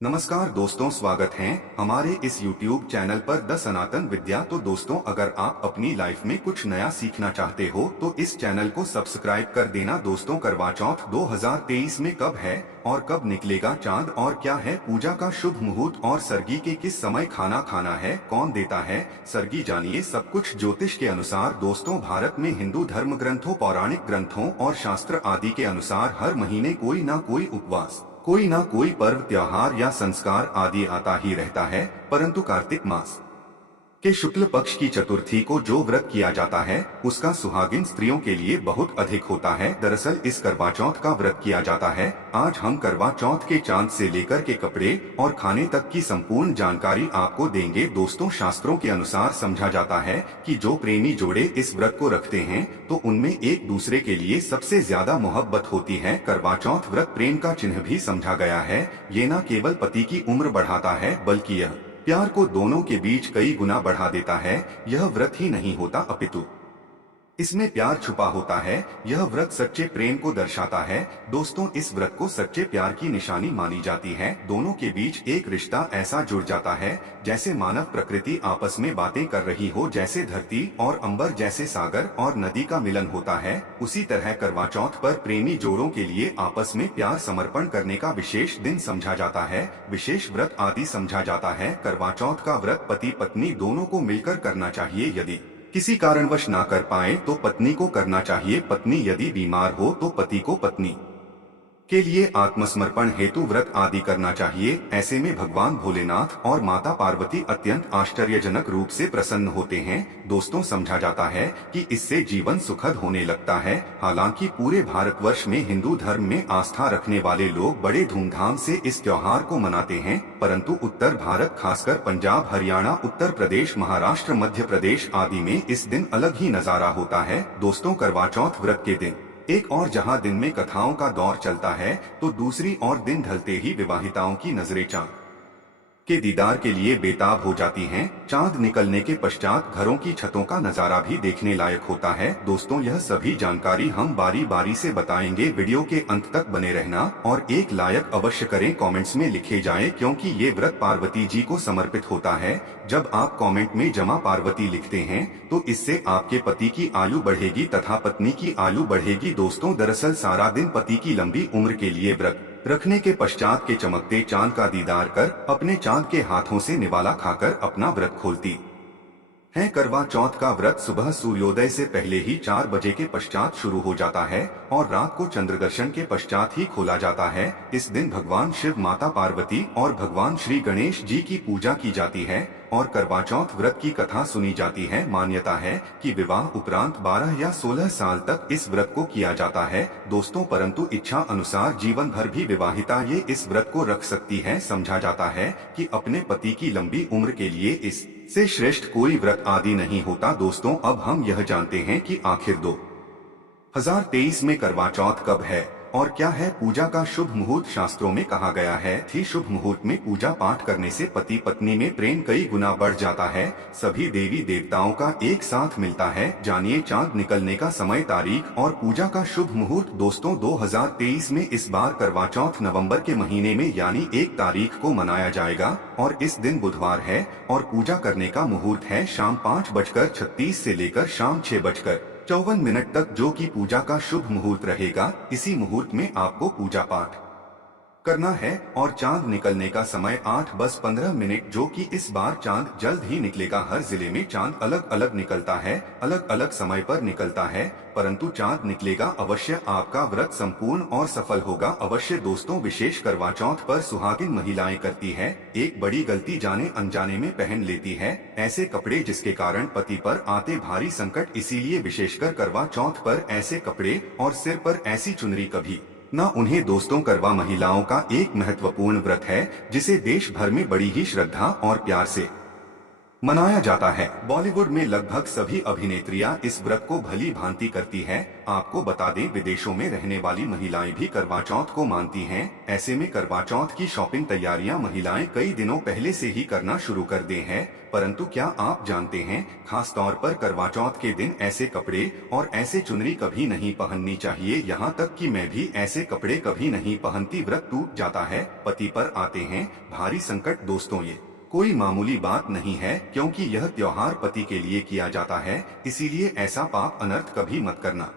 नमस्कार दोस्तों, स्वागत है हमारे इस YouTube चैनल पर द सनातन विद्या। तो दोस्तों, अगर आप अपनी लाइफ में कुछ नया सीखना चाहते हो तो इस चैनल को सब्सक्राइब कर देना। दोस्तों, करवा चौथ 2023 में कब है और कब निकलेगा चांद, और क्या है पूजा का शुभ मुहूर्त, और सरगी के किस समय खाना खाना है, कौन देता है सरगी, जानिए सब कुछ ज्योतिष के अनुसार। दोस्तों, भारत में हिंदू धर्म ग्रंथों, पौराणिक ग्रंथों और शास्त्र आदि के अनुसार हर महीने कोई ना कोई उपवास, कोई ना कोई पर्व, त्योहार या संस्कार आदि आता ही रहता है। परंतु कार्तिक मास के शुक्ल पक्ष की चतुर्थी को जो व्रत किया जाता है उसका सुहागिन स्त्रियों के लिए बहुत अधिक होता है। दरअसल इस करवा चौथ का व्रत किया जाता है। आज हम करवा चौथ के चांद से लेकर के कपड़े और खाने तक की संपूर्ण जानकारी आपको देंगे। दोस्तों, शास्त्रों के अनुसार समझा जाता है कि जो प्रेमी जोड़े इस व्रत को रखते हैं तो उनमें एक दूसरे के लिए सबसे ज्यादा मोहब्बत होती है। करवा चौथ व्रत प्रेम का चिन्ह भी समझा गया है। ये न केवल पति की उम्र बढ़ाता है बल्कि यह प्यार को दोनों के बीच कई गुना बढ़ा देता है। यह व्रत ही नहीं होता अपितु इसमें प्यार छुपा होता है। यह व्रत सच्चे प्रेम को दर्शाता है। दोस्तों, इस व्रत को सच्चे प्यार की निशानी मानी जाती है। दोनों के बीच एक रिश्ता ऐसा जुड़ जाता है जैसे मानव प्रकृति आपस में बातें कर रही हो, जैसे धरती और अंबर, जैसे सागर और नदी का मिलन होता है। उसी तरह करवा चौथ पर प्रेमी जोड़ों के लिए आपस में प्यार समर्पण करने का विशेष दिन समझा जाता है, विशेष व्रत आदि समझा जाता है। करवा चौथ का व्रत पति पत्नी दोनों को मिलकर करना चाहिए। यदि किसी कारणवश ना कर पाए तो पत्नी को करना चाहिए। पत्नी यदि बीमार हो तो पति को पत्नी के लिए आत्मसमर्पण हेतु व्रत आदि करना चाहिए। ऐसे में भगवान भोलेनाथ और माता पार्वती अत्यंत आश्चर्यजनक रूप से प्रसन्न होते हैं। दोस्तों, समझा जाता है कि इससे जीवन सुखद होने लगता है। हालांकि पूरे भारतवर्ष में हिंदू धर्म में आस्था रखने वाले लोग बड़े धूमधाम से इस त्योहार को मनाते हैं, परंतु उत्तर भारत, खासकर पंजाब, हरियाणा, उत्तर प्रदेश, महाराष्ट्र, मध्य प्रदेश आदि में इस दिन अलग ही नजारा होता है। दोस्तों, करवा चौथ व्रत के दिन एक और जहां दिन में कथाओं का दौर चलता है तो दूसरी और दिन ढलते ही विवाहिताओं की नजरें चांद के दीदार के लिए बेताब हो जाती हैं। चांद निकलने के पश्चात घरों की छतों का नजारा भी देखने लायक होता है। दोस्तों, यह सभी जानकारी हम बारी बारी से बताएंगे। वीडियो के अंत तक बने रहना और एक लायक अवश्य करें, कमेंट्स में लिखे जाएं, क्योंकि ये व्रत पार्वती जी को समर्पित होता है। जब आप कमेंट में जमा पार्वती लिखते हैं तो इससे आपके पति की आयु बढ़ेगी तथा पत्नी की आयु बढ़ेगी। दोस्तों, दरअसल सारा दिन पति की लंबी उम्र के लिए व्रत रखने के पश्चात के चमकते चांद का दीदार कर अपने चांद के हाथों से निवाला खाकर अपना व्रत खोलती है। करवा चौथ का व्रत सुबह सूर्योदय से पहले ही 4 बजे के पश्चात शुरू हो जाता है और रात को चंद्र दर्शन के पश्चात ही खोला जाता है। इस दिन भगवान शिव, माता पार्वती और भगवान श्री गणेश जी की पूजा की जाती है और करवा चौथ व्रत की कथा सुनी जाती है। मान्यता है कि विवाह उपरांत 12 या 16 साल तक इस व्रत को किया जाता है। दोस्तों, परंतु इच्छा अनुसार जीवन भर भी विवाहिता ये इस व्रत को रख सकती है। समझा जाता है कि अपने पति की लंबी उम्र के लिए इससे श्रेष्ठ कोई व्रत आदि नहीं होता। दोस्तों, अब हम यह जानते हैं कि आखिर 2023 में करवा चौथ कब है और क्या है पूजा का शुभ मुहूर्त। शास्त्रों में कहा गया है कि शुभ मुहूर्त में पूजा पाठ करने से पति पत्नी में प्रेम कई गुना बढ़ जाता है, सभी देवी देवताओं का एक साथ मिलता है। जानिए चांद निकलने का समय, तारीख और पूजा का शुभ मुहूर्त। दोस्तों, 2023 में इस बार करवा चौथ नवंबर के महीने में यानी 1 तारीख को मनाया जाएगा और इस दिन बुधवार है और पूजा करने का मुहूर्त है शाम 5:36 से लेकर शाम 6:54 तक, जो कि पूजा का शुभ मुहूर्त रहेगा। इसी मुहूर्त में आपको पूजा पाठ करना है और चांद निकलने का समय 8:15, जो कि इस बार चांद जल्द ही निकलेगा। हर जिले में चांद अलग अलग निकलता है, अलग अलग समय पर निकलता है, परंतु चांद निकलेगा अवश्य। आपका व्रत संपूर्ण और सफल होगा अवश्य। दोस्तों, विशेष करवा चौथ पर सुहागिन महिलाएं करती है एक बड़ी गलती, जाने अनजाने में पहन लेती है ऐसे कपड़े जिसके कारण पति पर आते भारी संकट। इसीलिए विशेषकर करवा चौथ पर ऐसे कपड़े और सिर पर ऐसी चुनरी कभी न उन्हें। दोस्तों, करवा महिलाओं का एक महत्वपूर्ण व्रत है जिसे देश भर में बड़ी ही श्रद्धा और प्यार से मनाया जाता है। बॉलीवुड में लगभग सभी अभिनेत्रियां इस व्रत को भली भांति करती हैं। आपको बता दें, विदेशों में रहने वाली महिलाएं भी करवा चौथ को मानती हैं। ऐसे में करवा चौथ की शॉपिंग तैयारियां महिलाएं कई दिनों पहले से ही करना शुरू कर दी हैं। परंतु क्या आप जानते हैं, खास तौर पर करवा चौथ के दिन ऐसे कपड़े और ऐसे चुनरी कभी नहीं पहननी चाहिए। यहाँ तक कि मैं भी ऐसे कपड़े कभी नहीं पहनती। व्रत टूट जाता है, पति पर आते हैं भारी संकट। दोस्तों, ये कोई मामूली बात नहीं है, क्योंकि यह त्योहार पति के लिए किया जाता है। इसीलिए ऐसा पाप अनर्थ कभी मत करना।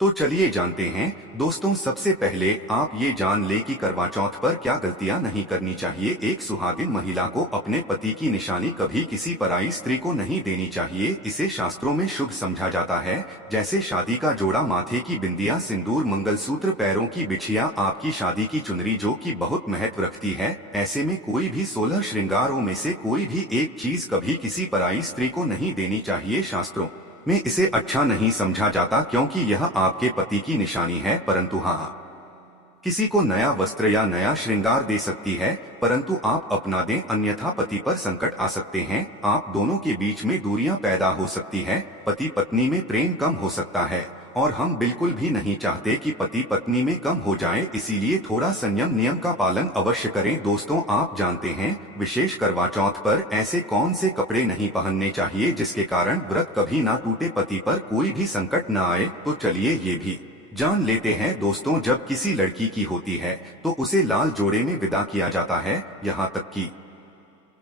तो चलिए जानते हैं दोस्तों, सबसे पहले आप ये जान ले कि करवा चौथ पर क्या गलतियां नहीं करनी चाहिए। एक सुहागिन महिला को अपने पति की निशानी कभी किसी पराई स्त्री को नहीं देनी चाहिए। इसे शास्त्रों में शुभ समझा जाता है, जैसे शादी का जोड़ा, माथे की बिंदिया, सिंदूर, मंगलसूत्र, पैरों की बिछिया, आपकी शादी की चुनरी, जो कि बहुत महत्व रखती है। ऐसे में कोई भी 16 श्रृंगारों में से कोई भी एक चीज कभी किसी पराई स्त्री को नहीं देनी चाहिए। शास्त्रों में इसे अच्छा नहीं समझा जाता, क्योंकि यह आपके पति की निशानी है। परंतु हाँ, किसी को नया वस्त्र या नया श्रृंगार दे सकती है, परंतु आप अपना दें, अन्यथा पति पर संकट आ सकते हैं। आप दोनों के बीच में दूरियां पैदा हो सकती है, पति पत्नी में प्रेम कम हो सकता है, और हम बिल्कुल भी नहीं चाहते कि पति पत्नी में कम हो जाए। इसीलिए थोड़ा संयम, नियम का पालन अवश्य करें। दोस्तों, आप जानते हैं विशेष करवा चौथ पर ऐसे कौन से कपड़े नहीं पहनने चाहिए जिसके कारण व्रत कभी ना टूटे, पति पर कोई भी संकट न आए। तो चलिए ये भी जान लेते हैं दोस्तों। जब किसी लड़की की होती है तो उसे लाल जोड़े में विदा किया जाता है। यहाँ तक कि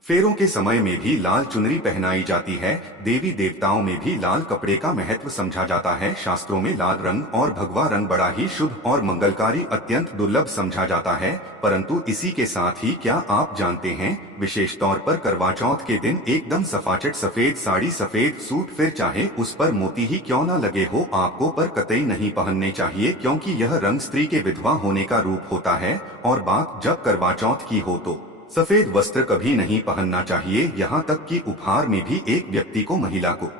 फेरों के समय में भी लाल चुनरी पहनाई जाती है। देवी देवताओं में भी लाल कपड़े का महत्व समझा जाता है। शास्त्रों में लाल रंग और भगवा रंग बड़ा ही शुभ और मंगलकारी, अत्यंत दुर्लभ समझा जाता है। परंतु इसी के साथ ही क्या आप जानते हैं, विशेष तौर पर करवा चौथ के दिन एकदम सफाचट सफेद साड़ी, सफेद सूट, फिर चाहे उस पर मोती ही क्यों न लगे हो, आपको पर कतई नहीं पहनने चाहिए, क्योंकि यह रंग स्त्री के विधवा होने का रूप होता है। और बात जब करवा चौथ की हो तो सफेद वस्त्र कभी नहीं पहनना चाहिए। यहाँ तक कि उपहार में भी एक व्यक्ति को, महिला को,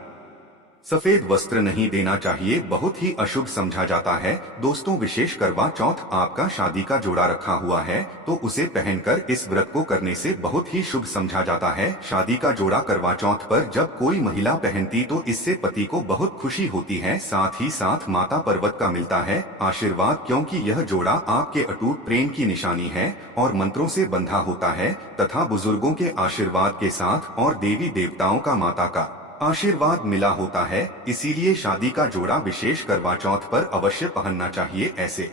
सफेद वस्त्र नहीं देना चाहिए, बहुत ही अशुभ समझा जाता है। दोस्तों, विशेष करवा चौथ आपका शादी का जोड़ा रखा हुआ है तो उसे पहनकर इस व्रत को करने से बहुत ही शुभ समझा जाता है। शादी का जोड़ा करवा चौथ पर जब कोई महिला पहनती तो इससे पति को बहुत खुशी होती है, साथ ही साथ माता पर्वत का मिलता है आशीर्वाद, क्योंकि यह जोड़ा आपके अटूट प्रेम की निशानी है और मंत्रों से बंधा होता है तथा बुजुर्गों के आशीर्वाद के साथ और देवी देवताओं का, माता का आशीर्वाद मिला होता है। इसीलिए शादी का जोड़ा विशेष करवा चौथ पर अवश्य पहनना चाहिए। ऐसे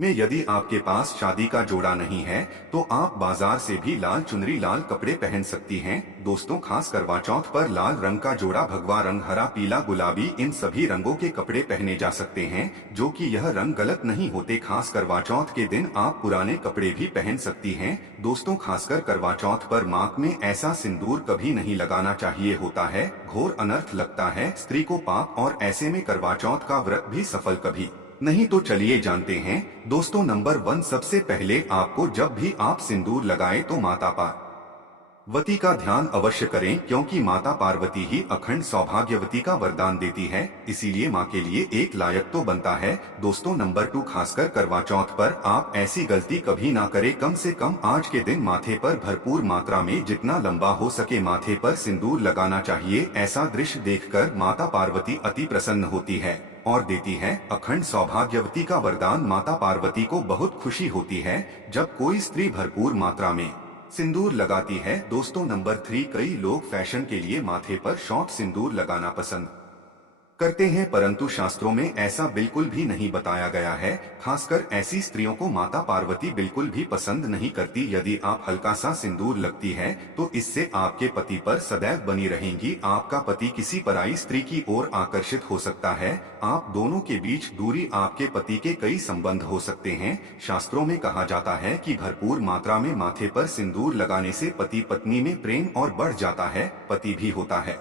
में यदि आपके पास शादी का जोड़ा नहीं है तो आप बाजार से भी लाल चुनरी, लाल कपड़े पहन सकती हैं। दोस्तों, खास करवा चौथ पर लाल रंग का जोड़ा, भगवा रंग, हरा, पीला, गुलाबी, इन सभी रंगों के कपड़े पहने जा सकते हैं, जो कि यह रंग गलत नहीं होते। खास करवा चौथ के दिन आप पुराने कपड़े भी पहन सकती हैं। दोस्तों, खासकर करवा चौथ पर मांग में ऐसा सिंदूर कभी नहीं लगाना चाहिए, होता है घोर अनर्थ लगता है स्त्री को पाप, और ऐसे में करवा चौथ का व्रत भी सफल कभी नहीं। तो चलिए जानते हैं दोस्तों, नंबर 1, सबसे पहले आपको जब भी आप सिंदूर लगाएं तो माता पार्वती का ध्यान अवश्य करें, क्योंकि माता पार्वती ही अखंड सौभाग्यवती का वरदान देती है। इसीलिए माँ के लिए एक लायक तो बनता है। दोस्तों, नंबर 2, खासकर करवा चौथ पर आप ऐसी गलती कभी ना करें। कम से कम आज के दिन माथे पर भरपूर मात्रा में, जितना लंबा हो सके, माथे पर सिंदूर लगाना चाहिए। ऐसा दृश्य देखकर माता पार्वती अति प्रसन्न होती है और देती है अखंड सौभाग्यवती का वरदान। माता पार्वती को बहुत खुशी होती है जब कोई स्त्री भरपूर मात्रा में सिंदूर लगाती है। दोस्तों, नंबर 3, कई लोग फैशन के लिए माथे पर शॉर्ट सिंदूर लगाना पसंद करते हैं, परंतु शास्त्रों में ऐसा बिल्कुल भी नहीं बताया गया है। खासकर ऐसी स्त्रियों को माता पार्वती बिल्कुल भी पसंद नहीं करती। यदि आप हल्का सा सिंदूर लगती है तो इससे आपके पति पर सदैव बनी रहेंगी। आपका पति किसी पराई स्त्री की ओर आकर्षित हो सकता है। आप दोनों के बीच दूरी, आपके पति के कई संबंध हो सकते हैं। शास्त्रों में कहा जाता है कि भरपूर मात्रा में माथे पर सिंदूर लगाने से पति पत्नी में प्रेम और बढ़ जाता है, पति भी होता है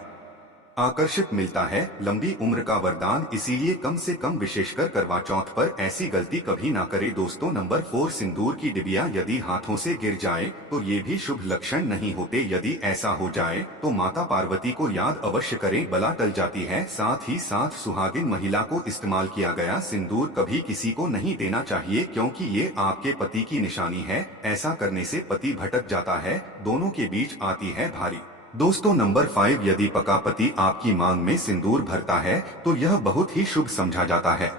आकर्षित मिलता है, लंबी उम्र का वरदान। इसीलिए कम से कम विशेषकर करवा चौथ पर ऐसी गलती कभी ना करे। दोस्तों, नंबर 4, सिंदूर की डिबिया यदि हाथों से गिर जाए तो ये भी शुभ लक्षण नहीं होते। यदि ऐसा हो जाए तो माता पार्वती को याद अवश्य करें, बला टल जाती है। साथ ही साथ सुहागिन महिला को इस्तेमाल किया गया सिंदूर कभी किसी को नहीं देना चाहिए, क्योंकि ये आपके पति की निशानी है। ऐसा करने से पति भटक जाता है, दोनों के बीच आती है भारी दोस्तों नंबर 5, यदि पका पति आपकी मांग में सिंदूर भरता है तो यह बहुत ही शुभ समझा जाता है।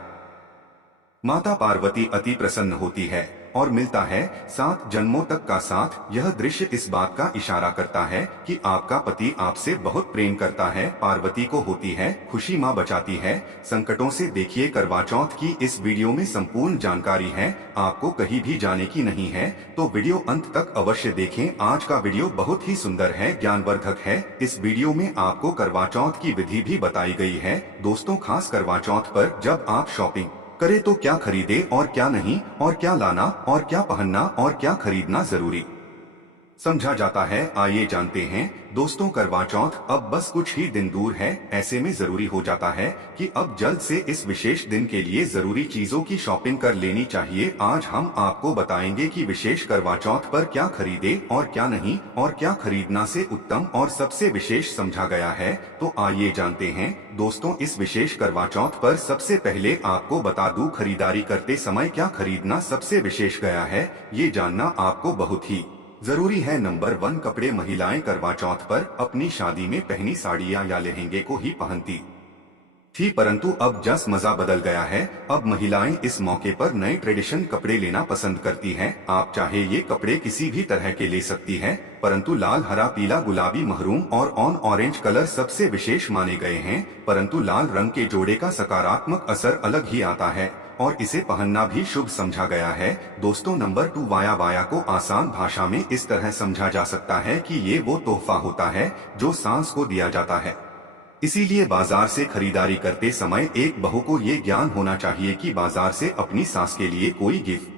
माता पार्वती अति प्रसन्न होती है और मिलता है 7 जन्मों तक का साथ। यह दृश्य इस बात का इशारा करता है कि आपका पति आपसे बहुत प्रेम करता है। पार्वती को होती है खुशी, माँ बचाती है संकटों से। देखिए करवा चौथ की इस वीडियो में संपूर्ण जानकारी है, आपको कहीं भी जाने की नहीं है, तो वीडियो अंत तक अवश्य देखें। आज का वीडियो बहुत ही सुंदर है, ज्ञानवर्धक है। इस वीडियो में आपको करवा चौथ की विधि भी बताई गई है। दोस्तों खास करवा चौथ पर जब आप शॉपिंग करे तो क्या खरीदे और क्या नहीं, और क्या लाना और क्या पहनना और क्या खरीदना जरूरी समझा जाता है, आइए जानते हैं। दोस्तों करवा चौथ अब बस कुछ ही दिन दूर है। ऐसे में जरूरी हो जाता है कि अब जल्द से इस विशेष दिन के लिए जरूरी चीजों की शॉपिंग कर लेनी चाहिए। आज हम आपको बताएंगे कि विशेष करवा चौथ पर क्या खरीदे और क्या नहीं, और क्या खरीदना से उत्तम और सबसे विशेष समझा गया है। तो आइए जानते हैं। दोस्तों इस विशेष करवा चौथ पर सबसे पहले आपको बता दूं, खरीदारी करते समय क्या खरीदना सबसे विशेष गया है, ये जानना आपको बहुत ही जरूरी है। नंबर 1, कपड़े। महिलाएं करवा चौथ पर अपनी शादी में पहनी साड़ियां या लहंगे को ही पहनती थी, परंतु अब जस मजा बदल गया है। अब महिलाएं इस मौके पर नए ट्रेडिशन कपड़े लेना पसंद करती हैं। आप चाहे ये कपड़े किसी भी तरह के ले सकती हैं, परंतु लाल, हरा, पीला, गुलाबी, महरूम और ऑरेंज कलर सबसे विशेष माने गए हैं। परंतु लाल रंग के जोड़े का सकारात्मक असर अलग ही आता है और इसे पहनना भी शुभ समझा गया है। दोस्तों नंबर 2, वाया। वाया को आसान भाषा में इस तरह समझा जा सकता है कि ये वो तोहफा होता है जो सास को दिया जाता है। इसीलिए बाजार से खरीदारी करते समय एक बहू को ये ज्ञान होना चाहिए कि बाजार से अपनी सास के लिए कोई गिफ्ट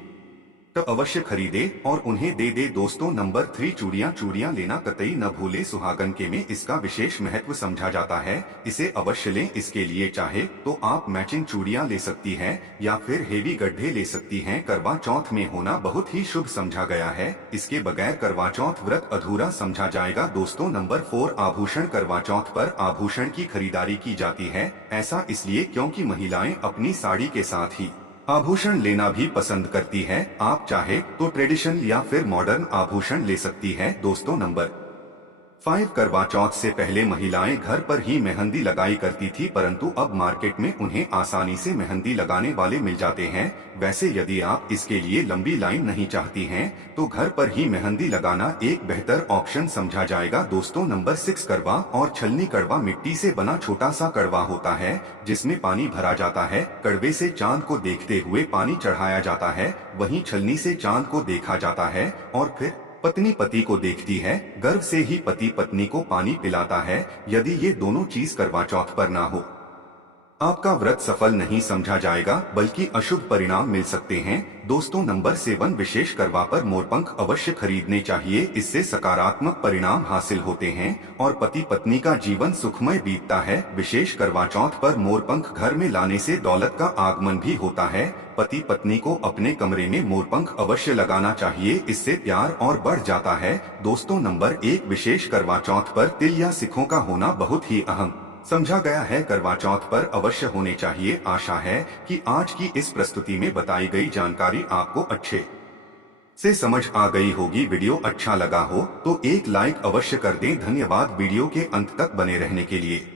तो अवश्य खरीदे और उन्हें दे दे। दोस्तों नंबर 3, चूड़ियां। चूड़ियां लेना कतई न भूले, सुहागन के में इसका विशेष महत्व समझा जाता है। इसे अवश्य लें। इसके लिए चाहे तो आप मैचिंग चूड़ियां ले सकती हैं या फिर हेवी गड्ढे ले सकती हैं। करवा चौथ में होना बहुत ही शुभ समझा गया है, इसके बगैर करवा चौथ व्रत अधूरा समझा जाएगा। दोस्तों नंबर 4, आभूषण। करवा चौथ पर आभूषण की खरीदारी की जाती है। ऐसा इसलिए क्योंकि महिलाएं अपनी साड़ी के साथ ही आभूषण लेना भी पसंद करती है। आप चाहे तो ट्रेडिशनल या फिर मॉडर्न आभूषण ले सकती है। दोस्तों नंबर 5, करवा चौथ से पहले महिलाएं घर पर ही मेहंदी लगाई करती थी, परंतु अब मार्केट में उन्हें आसानी से मेहंदी लगाने वाले मिल जाते हैं। वैसे यदि आप इसके लिए लंबी लाइन नहीं चाहती हैं, तो घर पर ही मेहंदी लगाना एक बेहतर ऑप्शन समझा जाएगा। दोस्तों नंबर 6, कड़वा और छलनी। कड़वा मिट्टी से बना छोटा सा कड़वा होता है जिसमें पानी भरा जाता है। कड़वे से चांद को देखते हुए पानी चढ़ाया जाता है, वहीं छलनी से चांद को देखा जाता है और फिर पत्नी पति को देखती है। गर्भ से ही पति पत्नी को पानी पिलाता है। यदि ये दोनों चीज करवा चौथ पर ना हो, आपका व्रत सफल नहीं समझा जाएगा, बल्कि अशुभ परिणाम मिल सकते हैं। दोस्तों नंबर 7, विशेष करवा पर मोरपंख अवश्य खरीदने चाहिए। इससे सकारात्मक परिणाम हासिल होते हैं और पति पत्नी का जीवन सुखमय बीतता है। विशेष करवा चौथ पर मोरपंख घर में लाने से दौलत का आगमन भी होता है। पति पत्नी को अपने कमरे में मोरपंख अवश्य लगाना चाहिए, इससे प्यार और बढ़ जाता है। दोस्तों नंबर 1, विशेष करवा चौथ पर तिल या सिक्कों का होना बहुत ही अहम समझा गया है। करवा चौथ पर अवश्य होने चाहिए। आशा है कि आज की इस प्रस्तुति में बताई गई जानकारी आपको अच्छे से समझ आ गई होगी। वीडियो अच्छा लगा हो तो एक लाइक अवश्य कर दें। धन्यवाद वीडियो के अंत तक बने रहने के लिए।